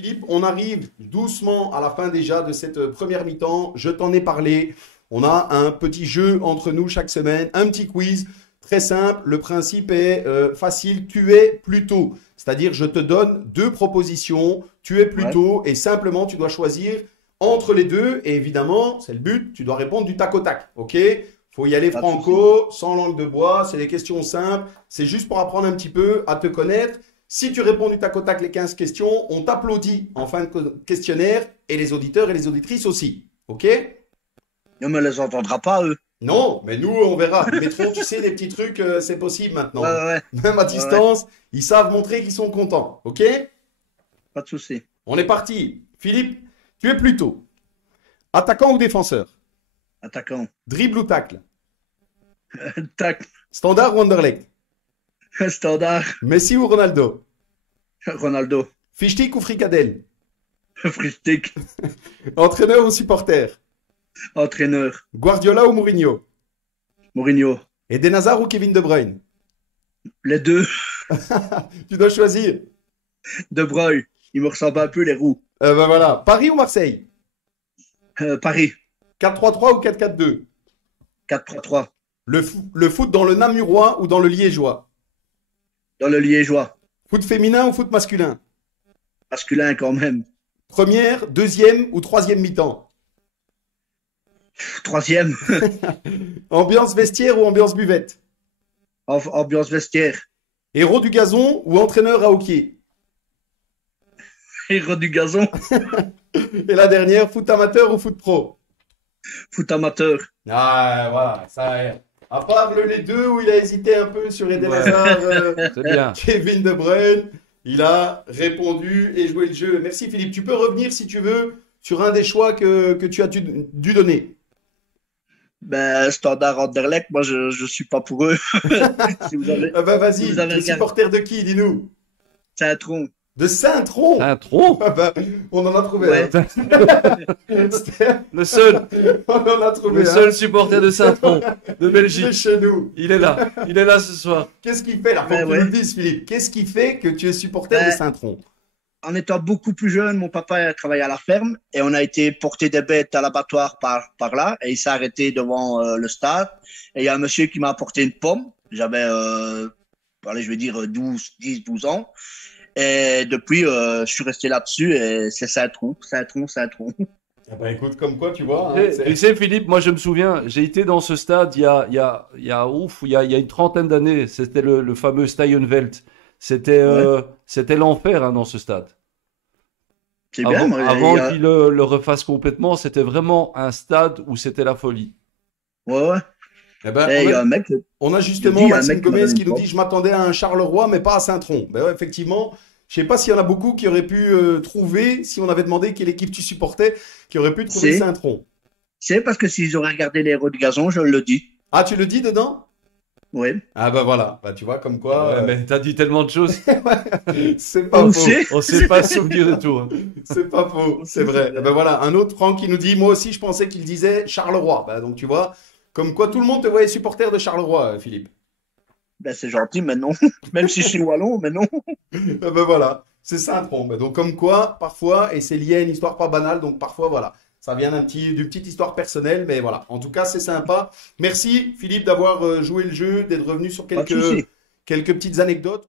Philippe, on arrive doucement à la fin déjà de cette première mi-temps. Je t'en ai parlé. On a un petit jeu entre nous chaque semaine, un petit quiz très simple. Le principe est facile. Tu es plutôt. C'est-à-dire, je te donne deux propositions. Tu es Ouais, plutôt et simplement, tu dois choisir entre les deux. Et évidemment, c'est le but. Tu dois répondre du tac au tac. OK? Faut y aller pas de souci. franco, sans langue de bois. C'est des questions simples. C'est juste pour apprendre un petit peu à te connaître. Si tu réponds du tac au tac les 15 questions, on t'applaudit en fin de questionnaire et les auditeurs et les auditrices aussi. OK? On me les entendra pas, eux. Non, mais nous, on verra. Ils mettront, tu sais, des petits trucs, c'est possible Ouais, maintenant. ouais, ouais. Même à Ouais, ouais, distance, ils savent montrer qu'ils sont contents. OK? pas de souci. On est parti. Philippe, tu es plutôt attaquant ou défenseur? Attaquant. Dribble ou tacle? Tac. Standard ou Anderlecht? Standard. Messi ou Ronaldo? Ronaldo. Fichtik ou fricadelle? Fristic. Entraîneur ou supporter? Entraîneur. Guardiola ou Mourinho? Mourinho. Eden Hazard ou Kevin De Bruyne? Les deux. Tu dois choisir. De Bruyne. Il me ressemble un peu, les roues. Ben voilà. Paris ou Marseille? Paris. 4-3-3 ou 4-4-2? 4-3-3. Le foot dans le Namurois ou dans le Liégeois? Dans le Liégeois. Foot féminin ou foot masculin? Masculin, quand même. Première, deuxième ou troisième mi-temps? Troisième. Ambiance vestiaire ou ambiance buvette? Ambiance vestiaire. Héros du gazon ou entraîneur à hockey? Héros du gazon. Et la dernière, foot amateur ou foot pro? Foot amateur. Ah, voilà, ça. À part les deux où il a hésité un peu sur Eden Ouais, Hazard, c'est bien. Kevin De Bruyne, il a répondu et joué le jeu. Merci Philippe. Tu peux revenir si tu veux sur un des choix que tu as dû donner. Ben, Standard Anderlecht, moi, je suis pas pour eux. Si vous avez, Ah bah si vas-y, vous avez tu es regardé supporter de qui, dis-nous? Saint-Tron. De Saint-Tron. Un tronc. Ah bah, on en a trouvé Ouais. un. C'était- Le seul, On en a trouvé le un. seul supporter de Saint-Tron, de Il est Belgique. chez nous. Il est là. Il est là ce soir. Qu'est-ce qui fait, là, faut Ben que tu ouais. nous le dises, Philippe, qu'est-ce qui fait que tu es supporter de Ben, Saint-Tron? en étant beaucoup plus jeune, mon papa a travaillé à la ferme et on a été porter des bêtes à l'abattoir par là et il s'est arrêté devant le stade et il y a un monsieur qui m'a apporté une pomme. J'avais, allez, je vais dire 12 ans. Et depuis, je suis resté là-dessus et c'est Saint-Tron, Saint-Tron, Saint-Tron. Ah bah écoute, comme quoi, tu vois, hein, Tu sais, Philippe, moi je me souviens, j'ai été dans ce stade il y a une trentaine d'années. C'était le fameux Stadionveld. C'était Ouais, c'était l'enfer hein, dans ce stade. c'est bien. Moi, Avant qu'il le refasse complètement, c'était vraiment un stade où c'était la folie. ouais, ouais. eh ben, Et il y a un mec, on a je te dis, justement il y a un Maxime mec qui m'a Gomez donné qui une nous dit, pomme. je m'attendais à un Charleroi, mais pas à Saint-Tron. Ben ouais, effectivement, je sais pas s'il y en a beaucoup qui auraient pu trouver, si on avait demandé quelle équipe tu supportais, qui auraient pu trouver C'est, Saint-Tron. c'est parce que s'ils auraient regardé les héros du gazon, je le dis. Ah, tu le dis dedans? Oui. Ah bah voilà, bah tu vois, comme Ah quoi, ouais, mais t'as dit tellement de choses, c'est pas On faux. sait. on sait pas se souvenir de tout. Hein. C'est pas faux, On c'est sait, c'est vrai. Eh vrai. ben voilà, un autre Franck qui nous dit, moi aussi je pensais qu'il disait Charleroi. Bah donc tu vois, comme quoi tout le monde te voyait supporter de Charleroi, Philippe. Ben, c'est gentil, mais non. Même si je suis wallon, mais non. Ah ben voilà, c'est ça un trompe. Donc comme quoi, parfois, et c'est lié à une histoire pas banale, donc parfois voilà, ça vient d'une petite histoire personnelle, mais voilà. En tout cas, c'est sympa. Merci Philippe d'avoir joué le jeu, d'être revenu sur Pas de souci. quelques petites anecdotes.